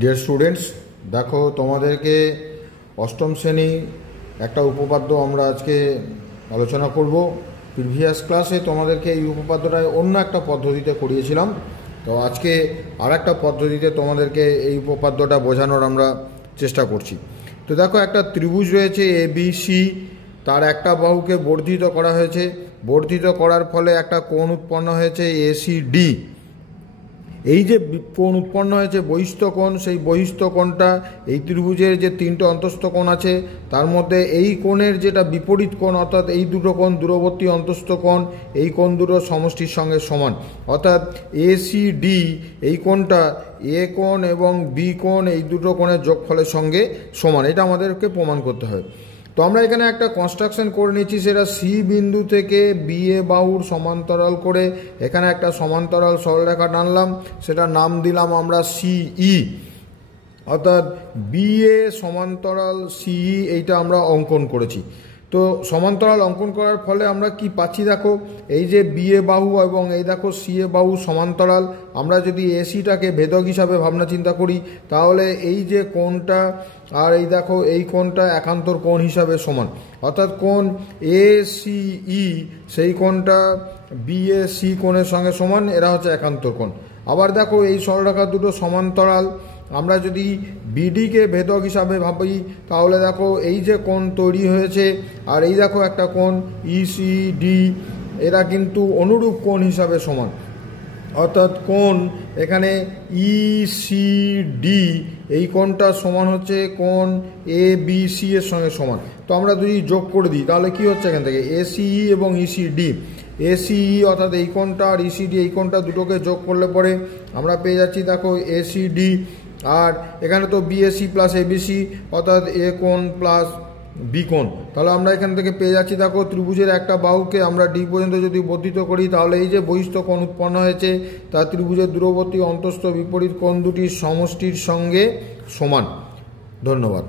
Dear students, দেখো তোমাদেরকে অষ্টম শ্রেণী একটা উপপাদ্য আমরা আজকে আলোচনা করব। প্রিভিয়াস ক্লাসে তোমাদেরকে এই উপপাদ্যটায় অন্য একটা পদ্ধতিতে করিয়েছিলাম, তো আজকে আর একটা পদ্ধতিতে তোমাদেরকে এই উপপাদ্যটা বোঝানোর আমরা চেষ্টা করছি। তো দেখো, একটা ত্রিভুজ রয়েছে এ বি সি, তার একটা বাহুকে বর্ধিত করা হয়েছে। বর্ধিত করার ফলে একটা কোণ উৎপন্ন হয়েছে এসিডি। এই যে কোণ উৎপন্ন হয়েছে বহিস্থ কোণ, সেই বহিস্থ কোণটা এই ত্রিভুজের যে তিনটে অন্তস্থ কোণ আছে তার মধ্যে এই কোণের যেটা বিপরীত কোণ, অর্থাৎ এই দুটো কোণ দূরবর্তী অন্তস্থ কোণ, এই কোণ দুটো সমষ্টির সঙ্গে সমান। অর্থাৎ এসিডি এই কোণটা এ কোণ এবং বি কোণ এই দুটো কোণের যোগফলের সঙ্গে সমান। এটা আমাদেরকে প্রমাণ করতে হবে। তো আমরা এখানে একটা কনস্ট্রাকশন করে নিচ্ছি, সেটা সি বিন্দু থেকে বি এ বাহুর সমান্তরাল করে এখানে একটা সমান্তরাল সরলরেখা টানলাম, সেটা নাম দিলাম আমরা সিই। অর্থাৎ বি এ সমান্তরাল সিই এইটা আমরা অঙ্কন করেছি। তো সমান্তরাল অঙ্কন করার ফলে আমরা কি পাচ্ছি, দেখো এই যে বি এ বাহু এবং এই দেখো সি এ বাহু সমান্তরাল। আমরা যদি এসিটাকে ভেদক হিসাবে ভাবনা চিন্তা করি তাহলে এই যে কোণটা আর এই দেখো এই কোণটা একান্তর কোণ হিসাবে সমান। অর্থাৎ কোণ এ সিই সেই কোণটা বি এ সি কোণের সঙ্গে সমান, এরা হচ্ছে একান্তর কোণ। আবার দেখো এই সরলরেখা দুটো সমান্তরাল, আমরা যদি বিডিকে ভেদক হিসাবে ভাবি তাহলে দেখো এই যে কোণ তৈরি হয়েছে আর এই দেখো একটা কোণ ইসিডি, এরা কিন্তু অনুরূপ কোণ হিসাবে সমান। অর্থাৎ কোণ এখানে ইসিডি এই কোণটা সমান হচ্ছে কোণ এ বি সি এর সঙ্গে সমান। তো আমরা যদি যোগ করে দিই তাহলে কি হচ্ছে, এখান থেকে এসিই এবং ইসিডি, এসিই অর্থাৎ এই কোণটা আর ইসিডি এই কোণটা দুটোকে যোগ করলে পরে আমরা পেয়ে যাচ্ছি দেখো এসিডি। আর এখানে তো বিএসি প্লাস এবিসি অর্থাৎ এ কোণ প্লাস বি কোণ। তাহলে আমরা এখান থেকে পেয়ে যাচ্ছি দেখো ত্রিভুজের একটা বাহুকে আমরা ডি পর্যন্ত যদি বর্ধিত করি তাহলে এই যে বহিস্থ কোণ উৎপন্ন হয়েছে তা ত্রিভুজের দূরবর্তী অন্তস্থ বিপরীত কোণ দুটির সমষ্টির সঙ্গে সমান। ধন্যবাদ।